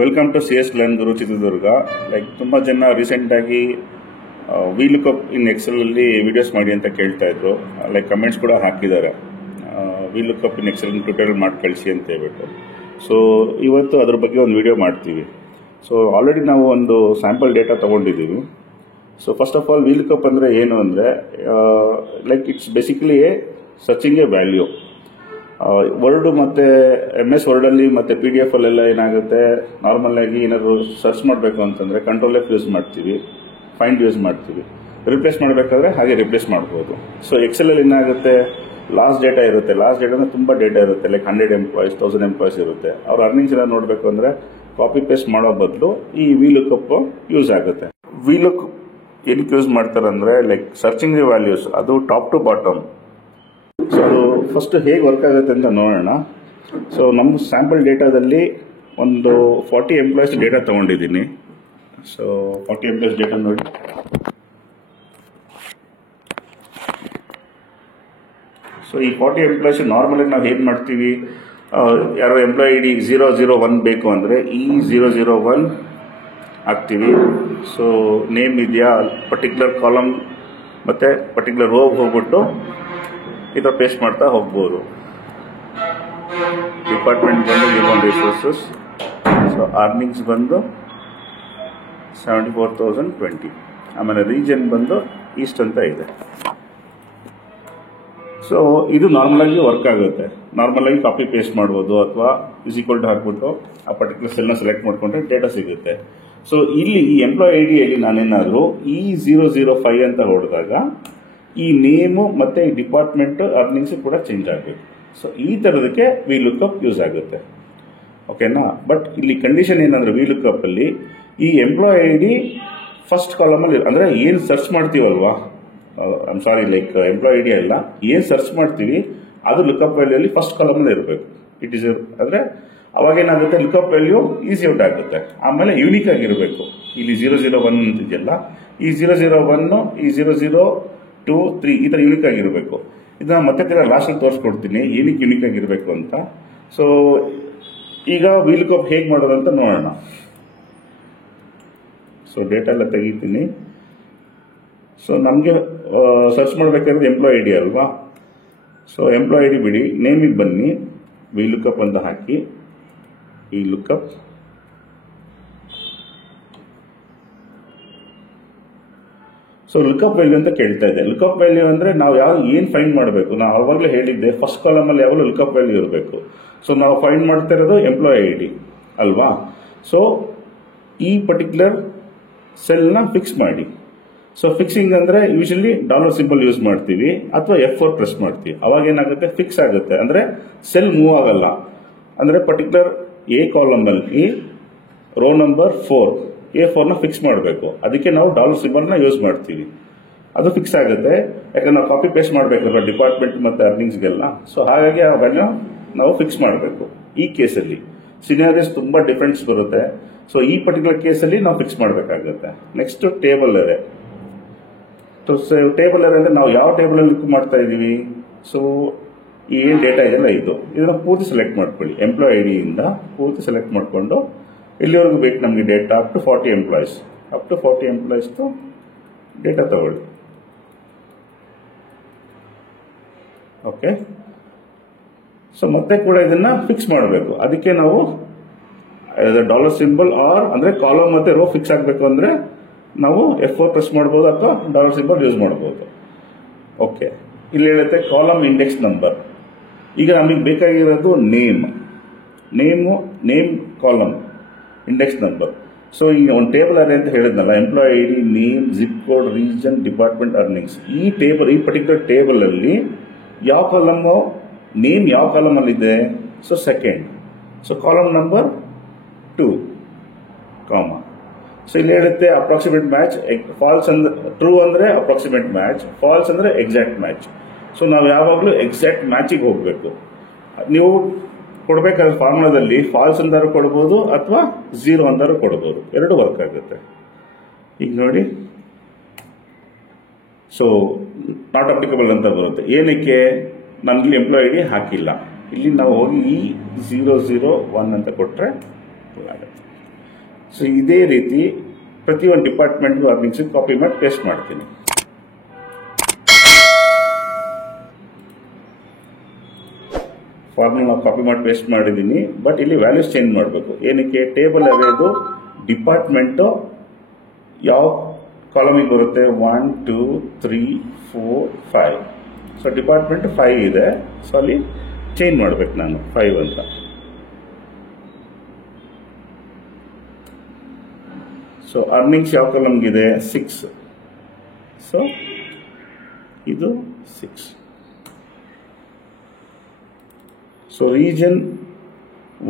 Welcome to C S learn Guru Chitradurga. Like ತುಂಬ ಜನ ರೀಸೆಂಟಾಗಿ ವಿ ಲುಕಪ್ ಇನ್ ಎಕ್ಸೆಲಲ್ಲಿ ವಿಡಿಯೋಸ್ ಮಾಡಿ ಅಂತ ಕೇಳ್ತಾ ಇದ್ರು. ಲೈಕ್ ಕಮೆಂಟ್ಸ್ ಕೂಡ ಹಾಕಿದ್ದಾರೆ, V lookup in Excel tutorial ಮಾಡಿ ಕಳಿಸಿ ಅಂತ ಹೇಳ್ಬಿಟ್ಟು. ಸೊ ಇವತ್ತು ಅದ್ರ ಬಗ್ಗೆ ಒಂದು ವಿಡಿಯೋ ಮಾಡ್ತೀವಿ. ಸೊ ಆಲ್ರೆಡಿ ನಾವು ಒಂದು ಸ್ಯಾಂಪಲ್ ಡೇಟಾ ತೊಗೊಂಡಿದ್ದೀವಿ. So first of all we lookup ಅಂದರೆ ಏನು ಅಂದರೆ like it's basically searching a value. Word ಮತ್ತು MS ವರ್ಡಲ್ಲಿ ಮತ್ತು PDF ಅಲ್ಲೆಲ್ಲ ಏನಾಗುತ್ತೆ, ನಾರ್ಮಲ್ ಆಗಿ ಏನಾದರೂ ಸರ್ಚ್ ಮಾಡಬೇಕು ಅಂತಂದರೆ ಕಂಟ್ರೋಲ್ F ಯೂಸ್ ಮಾಡ್ತೀವಿ, ಫೈಂಡ್ ಯೂಸ್ ಮಾಡ್ತೀವಿ. ರಿಪ್ಲೇಸ್ ಮಾಡಬೇಕಾದ್ರೆ ಹಾಗೆ ರಿಪ್ಲೇಸ್ ಮಾಡ್ಬೋದು. ಸೊ ಎಕ್ಸೆಲಲ್ಲಿ ಏನಾಗುತ್ತೆ, ಲಾಸ್ಟ್ ಡೇಟಾ ಇರುತ್ತೆ. ಲಾಸ್ಟ್ ಡೇಟಾ ಅಂದರೆ ತುಂಬ ಡೇಟಾ ಇರುತ್ತೆ, ಲೈಕ್ 100 ಎಂಪ್ಲಾಯೀಸ್ 1000 ಎಂಪ್ಲಾಯೀಸ್ ಇರುತ್ತೆ. ಅವ್ರ ಅರ್ನಿಂಗ್ಸ್ ಎಲ್ಲ ನೋಡಬೇಕು ಅಂದರೆ ಕಾಪಿ ಪೇಸ್ಟ್ ಮಾಡೋ ಬದಲು ಈ ವಿ ಲುಕಪ್ ಯೂಸ್ ಆಗುತ್ತೆ. ವಿ ಲುಕ್ ಏನಕ್ಕೆ ಯೂಸ್ ಮಾಡ್ತಾರೆ ಅಂದರೆ ಲೈಕ್ ಸರ್ಚಿಂಗ್ ದಿ ವ್ಯಾಲ್ಯೂಸ್, ಅದು ಟಾಪ್ ಟು ಬಾಟಮ್. ಸೊ ಅದು ಫಸ್ಟ್ ಹೇಗೆ ವರ್ಕ್ ಆಗುತ್ತೆ ಅಂತ ನೋಡೋಣ. ಸೊ ನಮ್ಮ ಸ್ಯಾಂಪಲ್ ಡೇಟಾದಲ್ಲಿ ಒಂದು 40 ಎಂಪ್ಲಾಯೀಸ್ ಡೇಟಾ ತೊಗೊಂಡಿದ್ದೀನಿ. ಸೊ 40 ಎಂಪ್ಲಾಯೀಸ್ ಡೇಟಾ ನೋಡಿ. ಸೊ ಈ 40 ಎಂಪ್ಲಾಯೀಸ್ ನಾರ್ಮಲಾಗಿ ನಾವು ಏನು ಮಾಡ್ತೀವಿ, ಯಾರೋ ಎಂಪ್ಲಾಯಿ ID 001 ಬೇಕು ಅಂದರೆ ಈ 001 ಹಾಕ್ತೀವಿ. ಸೊ ನೇಮ್ ಇದೆಯಾ, ಪರ್ಟಿಕ್ಯುಲರ್ ಕಾಲಮ್ ಮತ್ತು ಪರ್ಟಿಕ್ಯುಲರ್ ರೋ ಹೋಗ್ಬಿಟ್ಟು ಈ ಥರ ಪೇಸ್ಟ್ ಮಾಡ್ತಾ ಹೋಗ್ಬೋದು. ಡಿಪಾರ್ಟ್ಮೆಂಟ್ ಬಂದು ಹ್ಯೂಮನ್ ರಿಸೋರ್ಸಸ್. ಸೊ ಅರ್ನಿಂಗ್ಸ್ ಬಂದು 74,020. ಆಮೇಲೆ ರೀಜನ್ ಬಂದು ಈಸ್ಟ್ ಅಂತ ಇದೆ. ಸೊ ಇದು ನಾರ್ಮಲಾಗಿ ವರ್ಕ್ ಆಗುತ್ತೆ. ನಾರ್ಮಲಾಗಿ ಕಾಪಿ ಪೇಸ್ಟ್ ಮಾಡ್ಬೋದು ಅಥವಾ ಈಕ್ವಲ್ ಟು ಹಾಕ್ಬಿಟ್ಟು ಆ ಪರ್ಟಿಕ್ಯುಲರ್ ಸೆಲ್ನ ಸೆಲೆಕ್ಟ್ ಮಾಡಿಕೊಂಡ್ರೆ ಡೇಟಾ ಸಿಗುತ್ತೆ. ಸೊ ಇಲ್ಲಿ ಈ ಎಂಪ್ಲಾಯ್ ಐಡಿಯಲ್ಲಿ ನಾನೇನಾದರೂ ಈ 005 ಅಂತ ಹೊಡೆದಾಗ ಈ ನೇಮು ಮತ್ತು ಈ ಡಿಪಾರ್ಟ್ಮೆಂಟ್ ಅರ್ನಿಂಗ್ಸ್ ಕೂಡ ಚೇಂಜ್ ಆಗಬೇಕು. ಸೊ ಈ ಥರದಕ್ಕೆ ವಿ ಲುಕಪ್ ಯೂಸ್ ಆಗುತ್ತೆ, ಓಕೆನಾ. ಬಟ್ ಇಲ್ಲಿ ಕಂಡೀಷನ್ ಏನಂದ್ರೆ ವಿ ಲುಕಪ್ಪಲ್ಲಿ ಈ ಎಂಪ್ಲಾಯ್ ID ಫಸ್ಟ್ ಕಾಲಮಲ್ಲಿ, ಅಂದರೆ ಏನು ಸರ್ಚ್ ಮಾಡ್ತೀವಲ್ವಾ, ಲೈಕ್ ಎಂಪ್ಲಾಯ್ ID ಅಲ್ಲ, ಏನು ಸರ್ಚ್ ಮಾಡ್ತೀವಿ ಅದು ಲುಕಪ್ ವ್ಯಾಲ್ಯೂಲಿ ಫಸ್ಟ್ ಕಾಲಮಲ್ಲಿ ಇರಬೇಕು. ಇಟ್ ಈಸ್ ಅಂದರೆ ಅವಾಗೇನಾಗುತ್ತೆ, ಲುಕಪ್ ವ್ಯಾಲ್ಯೂ ಈಸಿ ಔಟ್ ಆಗುತ್ತೆ. ಆಮೇಲೆ ಯೂನಿಕ್ ಆಗಿರಬೇಕು. ಇಲ್ಲಿ 001 ಅಂತಿದೆಯಲ್ಲ, ಈ 001 ಈ 002 3 ಈ ಥರ ಯೂನಿಕ್ ಆಗಿರಬೇಕು. ಇದನ್ನ ಮತ್ತೆ ಲಾಸ್ಟಲ್ಲಿ ತೋರಿಸ್ಕೊಡ್ತೀನಿ ಏನಕ್ಕೆ ಯೂನಿಕ್ ಆಗಿರಬೇಕು ಅಂತ. ಸೊ ಈಗ ವಿ ಲುಕಪ್ ಹೇಗೆ ಮಾಡೋದು ಅಂತ ನೋಡೋಣ. ಸೊ ಡೇಟಾ ಎಲ್ಲ ತೆಗಿತೀನಿ. ಸೊ ನಮಗೆ ಸರ್ಚ್ ಮಾಡಬೇಕಾದ್ರೆ ಎಂಪ್ಲಾಯ್ ID ಅಲ್ವಾ. ಸೊ ಎಂಪ್ಲಾಯ್ ID ಬಿಡಿ, ನೇಮಿಗೆ ಬನ್ನಿ, ವಿ ಲುಕಪ್ ಅಂತ ಹಾಕಿ ಈ ಲುಕಪ್. ಸೊ ಲುಕಪ್ ವ್ಯಾಲ್ಯೂ ಅಂತ ಕೇಳ್ತಾ ಇದೆ. ಲುಕಪ್ ವ್ಯಾಲ್ಯೂ ಅಂದರೆ ನಾವು ಏನು ಫೈಂಡ್ ಮಾಡಬೇಕು, ನಾವು ಆವಾಗಲೇ ಹೇಳಿದ್ದೆ ಫಸ್ಟ್ ಕಾಲಮಲ್ಲಿ ಯಾವಾಗಲೂ ಲುಕಪ್ ವ್ಯಾಲ್ಯೂ ಇರಬೇಕು. ಸೊ ನಾವು ಫೈಂಡ್ ಮಾಡ್ತಾ ಇರೋದು ಎಂಪ್ಲಾಯ್ ID ಅಲ್ವಾ. ಸೊ ಈ ಪರ್ಟಿಕ್ಯುಲರ್ ಸೆಲ್ನ ಫಿಕ್ಸ್ ಮಾಡಿ. ಸೊ ಫಿಕ್ಸಿಂಗ್ ಅಂದರೆ ಯೂಶಲಿ $ಸಿಂಬಲ್ ಯೂಸ್ ಮಾಡ್ತೀವಿ ಅಥವಾ F4 ಪ್ರೆಸ್ ಮಾಡ್ತೀವಿ. ಅವಾಗ ಏನಾಗುತ್ತೆ, ಫಿಕ್ಸ್ ಆಗುತ್ತೆ, ಅಂದರೆ ಸೆಲ್ ಮೂವ್ ಆಗಲ್ಲ. ಅಂದರೆ ಪರ್ಟಿಕ್ಯುಲರ್ A ಕಾಲಮ್ನಲ್ಲಿ ರೋ ನಂಬರ್ 4 A4ನ ಫಿಕ್ಸ್ ಮಾಡಬೇಕು. ಅದಕ್ಕೆ ನಾವು $ಸಿಂಬಲ್ನ ಯೂಸ್ ಮಾಡ್ತೀವಿ. ಅದು ಫಿಕ್ಸ್ ಆಗುತ್ತೆ, ಯಾಕಂದ್ರೆ ನಾವು ಕಾಪಿ ಪೇಸ್ಟ್ ಮಾಡಬೇಕಲ್ವ ಡಿಪಾರ್ಟ್ಮೆಂಟ್ ಮತ್ತು ಅರ್ನಿಂಗ್ಸ್ಗೆಲ್ಲ. ಸೊ ಹಾಗಾಗಿ ಆ ವ್ಯಾಲ್ಯೂ ನಾವು ಫಿಕ್ಸ್ ಮಾಡಬೇಕು. ಈ ಕೇಸಲ್ಲಿ ಸಿನಾರಿಯೋಸ್ ತುಂಬ ಡಿಫ್ರೆನ್ಸ್ ಬರುತ್ತೆ. ಸೊ ಈ ಪರ್ಟಿಕ್ಯುಲರ್ ಕೇಸಲ್ಲಿ ನಾವು ಫಿಕ್ಸ್ ಮಾಡಬೇಕಾಗುತ್ತೆ. ನೆಕ್ಸ್ಟ್ ಟೇಬಲ್ ಅರೆ. ಸೊ ಟೇಬಲ್ ಅರೆ ಅಂದರೆ ನಾವು ಯಾವ ಟೇಬಲಲ್ಲಿ ಮಾಡ್ತಾ ಇದ್ದೀವಿ. ಸೊ ಏನು ಡೇಟಾ ಇದೆಲ್ಲ ಇದನ್ನು ಪೂರ್ತಿ ಸೆಲೆಕ್ಟ್ ಮಾಡ್ಕೊಳ್ಳಿ. ಎಂಪ್ಲಾಯ್ IDಯಿಂದ ಪೂರ್ತಿ ಸೆಲೆಕ್ಟ್ ಮಾಡಿಕೊಂಡು ಇಲ್ಲಿವರೆಗೂ ಬೇಕು ನಮಗೆ data up to 40 employees. Up to 40 ಎಂಪ್ಲಾಯೀಸ್ದು ಡೇಟಾ ತಗೊಳ್ಳಿ. ಓಕೆ. ಸೊ ಮತ್ತೆ ಕೂಡ ಇದನ್ನು ಫಿಕ್ಸ್ ಮಾಡಬೇಕು. ಅದಕ್ಕೆ ನಾವು $ಸಿಂಬಲ್ ಆರ್ ಅಂದರೆ ಕಾಲಮ್ ಮತ್ತು ರೋ ಫಿಕ್ಸ್ ಆಗಬೇಕು ಅಂದರೆ ನಾವು F4 ಪ್ರೆಸ್ ಮಾಡ್ಬೋದು ಅಥವಾ $ಸಿಂಬಲ್ ಯೂಸ್ ಮಾಡ್ಬೋದು. ಓಕೆ. ಇಲ್ಲಿ ಹೇಳುತ್ತೆ ಕಾಲಮ್ ಇಂಡೆಕ್ಸ್ ನಂಬರ್. ಈಗ ನಮಗೆ ಬೇಕಾಗಿರೋದು name column index number. So ಈಗ ಒಂದು ಟೇಬಲ್ ಅರೆ ಅಂತ ಹೇಳಿದ್ನಲ್ಲ, employee ID, name, zip code, region, department, earnings. ಈ ಪರ್ಟಿಕ್ಯುಲರ್ ಟೇಬಲಲ್ಲಿ ಯಾವ ಕಾಲಮು, ನೇಮ್ ಯಾವ ಕಾಲಮಲ್ಲಿದೆ, so second. So column number 2 comma. So ಇಲ್ಲಿ ಹೇಳುತ್ತೆ ಅಪ್ರಾಕ್ಸಿಮೇಟ್ ಮ್ಯಾಚ್. ಫಾಲ್ಸ್ ಅಂದ್ರೆ ಟ್ರೂ ಅಂದರೆ ಅಪ್ರಾಕ್ಸಿಮೇಟ್ ಮ್ಯಾಚ್, ಫಾಲ್ಸ್ ಅಂದರೆ ಎಕ್ಸಾಕ್ಟ್ ಮ್ಯಾಚ್. ಸೊ ನಾವು ಯಾವಾಗಲೂ ಎಕ್ಸಾಕ್ಟ್ ಮ್ಯಾಚಿಗೆ ಹೋಗಬೇಕು. ನೀವು ಕೊಡಬೇಕಾದ ಫಾರ್ಮುಲಾದಲ್ಲಿ ಫಾಲ್ಸ್ ಅಂದಾರು ಕೊಡ್ಬೋದು ಅಥವಾ 0 ಅಂದಾರು ಕೊಡ್ಬೋದು, ಎರಡು ವರ್ಕ್ ಆಗುತ್ತೆ. ಈಗ ನೋಡಿ, ಸೊ ನಾಟ್ ಅಪ್ಲಿಕಬಲ್ ಅಂತ ಬರುತ್ತೆ. ಏನಕ್ಕೆ, ನನಗೆ ಎಂಪ್ಲಾಯ್ ID ಹಾಕಿಲ್ಲ. ಇಲ್ಲಿ ನಾವು ಹೋಗಿ ಈ 001 ಅಂತ ಕೊಟ್ಟರೆ ಆಗುತ್ತೆ. ಸೊ ಇದೇ ರೀತಿ ಪ್ರತಿಯೊಂದು ಡಿಪಾರ್ಟ್ಮೆಂಟ್ಗೂ ಅರ್ನಿಂಗ್ಸ್ ಕಾಪಿ ಮಾಡಿ ಪೇಸ್ಟ್ ಮಾಡ್ತೀನಿ. ಫಾರ್ಮುಲಾ ಕಾಪಿ ಮಾಡಿ ಪೇಸ್ಟ್ ಮಾಡಿದ್ದೀನಿ. ಬಟ್ ಇಲ್ಲಿ ವ್ಯಾಲ್ಯೂಸ್ ಚೇಂಜ್ ಮಾಡಬೇಕು. ಏನಕ್ಕೆ? ಟೇಬಲ್ ಅವೇದು ಡಿಪಾರ್ಟ್ಮೆಂಟು ಯಾವ ಕಾಲಮಿಗೆ ಬರುತ್ತೆ? 1 2 3 4 5. ಸೊ ಡಿಪಾರ್ಟ್ಮೆಂಟ್ 5 ಇದೆ. ಸೊ ಅಲ್ಲಿ ಚೇಂಜ್ ಮಾಡ್ಬೇಕು ನಾನು 5 ಅಂತ. ಸೊ ಅರ್ನಿಂಗ್ಸ್ ಯಾವ ಕಾಲಮ್ಗಿದೆ? 6. ಸೊ ಇದು 6. So region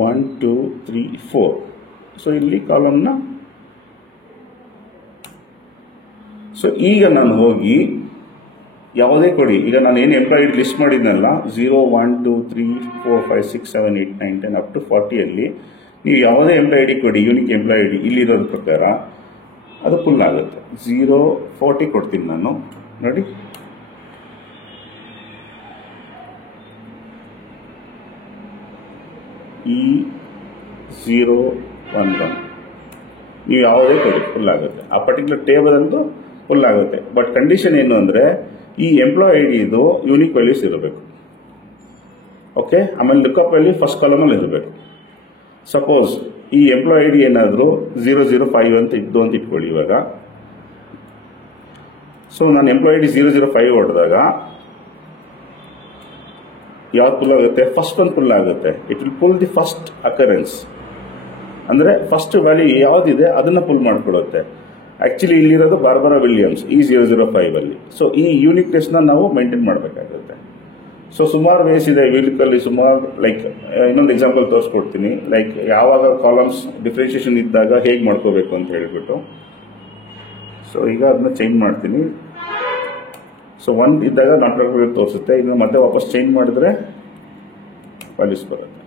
1 2 3 4. ಸೊ ಇಲ್ಲಿ ಕಾಲಮ್ನ ಸೊ ಈಗ ನಾನು ಹೋಗಿ ಯಾವುದೇ ಕೊಡಿ. ಈಗ ನಾನು ಏನು ಎಂಪ್ಲಾಯಿ ಲಿಸ್ಟ್ ಮಾಡಿದ್ನಲ್ಲ 0 1 2 3 4 5 6 7 8 9 10 ಅಪ್ ಟು 40 ಅಲ್ಲಿ ನೀವು ಯಾವುದೇ ಎಂಪ್ಲಾಯಿ ಐಡಿ ಕೊಡಿ, ಯೂನಿಕ್ ಎಂಪ್ಲಾಯಿ ಐಡಿ ಇಲ್ಲಿರೋದ್ರ ಪ್ರಕಾರ ಅದು ಫುಲ್ ಆಗುತ್ತೆ. 0 40 ಕೊಡ್ತೀನಿ ನಾನು. ನೋಡಿ, E011 ನೀವು ಯಾವುದೇ ಕೊಡಿ ಫುಲ್ ಆಗುತ್ತೆ. ಆ ಪರ್ಟಿಕ್ಯುಲರ್ ಟೇಬಲ್ ಅಂತೂ ಫುಲ್ ಆಗುತ್ತೆ. ಬಟ್ ಕಂಡೀಷನ್ ಏನು ಅಂದರೆ ಈ ಎಂಪ್ಲಾಯ್ ಐ ಡಿ ಇದು ಯೂನಿಕ್ ವ್ಯಾಲ್ಯೂಸ್ ಇರಬೇಕು. ಓಕೆ, ಆಮೇಲೆ ಲುಕಪ್ ವ್ಯಾಲ್ಯೂ ಫಸ್ಟ್ ಕಾಲಮಲ್ಲಿ ಇರಬೇಕು. ಸಪೋಸ್ ಈ ಎಂಪ್ಲಾಯ್ ಐ ಡಿ ಏನಾದರೂ 005 ಅಂತ ಇದ್ದು ಅಂತ ಇಟ್ಕೊಳ್ಳಿ. ಇವಾಗ ಸೊ ನಾನು ಎಂಪ್ಲಾಯ್ ಐ ಡಿ 005 ಹೊಡೆದಾಗ ಯಾವ್ದು ಫುಲ್ ಆಗುತ್ತೆ? ಫಸ್ಟ್ ಒಂದು ಫುಲ್ ಆಗುತ್ತೆ. It will full the first occurrence. ಅಂದರೆ ಫಸ್ಟ್ ವ್ಯಾಲ್ಯೂ ಯಾವುದಿದೆ ಅದನ್ನು ಫುಲ್ ಮಾಡಿಕೊಡುತ್ತೆ. ಆ್ಯಕ್ಚುಲಿ ಇಲ್ಲಿರೋದು ಬಾರ್ಬರಾ ವಿಲಿಯಮ್ಸ್ E005 ಅಲ್ಲಿ. ಸೊ ಈ ಯೂನಿಕ್ನೆಸ್ನ ನಾವು ಮೇಂಟೈನ್ ಮಾಡಬೇಕಾಗುತ್ತೆ. ಸೊ ಸುಮಾರು ವೇಸ್ ಇದೆ ವೀಲ್ಕಲ್ಲಿ. ಸುಮಾರು ಲೈಕ್ ಇನ್ನೊಂದು ಎಕ್ಸಾಂಪಲ್ ತೋರಿಸ್ಕೊಡ್ತೀನಿ. ಲೈಕ್ ಯಾವಾಗ ಕಾಲಮ್ಸ್ ಡಿಫ್ರೆನ್ಷಿಯೇಷನ್ ಇದ್ದಾಗ ಹೇಗೆ ಮಾಡ್ಕೋಬೇಕು ಅಂತ ಹೇಳ್ಬಿಟ್ಟು. ಸೊ ಈಗ ಅದನ್ನ ಚೇಂಜ್ ಮಾಡ್ತೀನಿ. ಸೊ 1 ಇದ್ದಾಗ ನಾಟ್ ತೋರಿಸುತ್ತೆ. ಈಗ ಮತ್ತೆ ವಾಪಸ್ ಚೇಂಜ್ ಮಾಡಿದ್ರೆ ವ್ಯಾಲ್ಯೂಸ್ ಬರುತ್ತೆ.